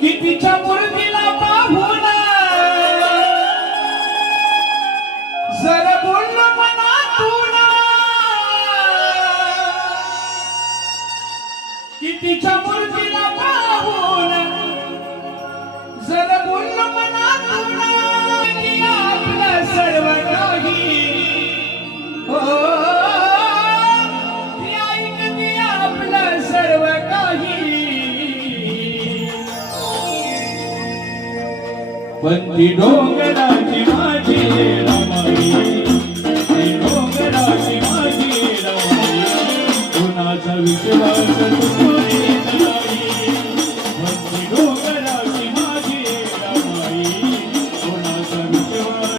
कितीच्या मूर्तीला पाहून जर बोललो मनातून, कितीच्या मूर्तीला पाहून जर बोललो मनातून, आपलं सर्व काही हो ऐकते आपलं सर्व काही. पण ती डोंगराची माझी रमाई, ती डोंगराची माझी रमाई, कुणाचा विश्वास तुझी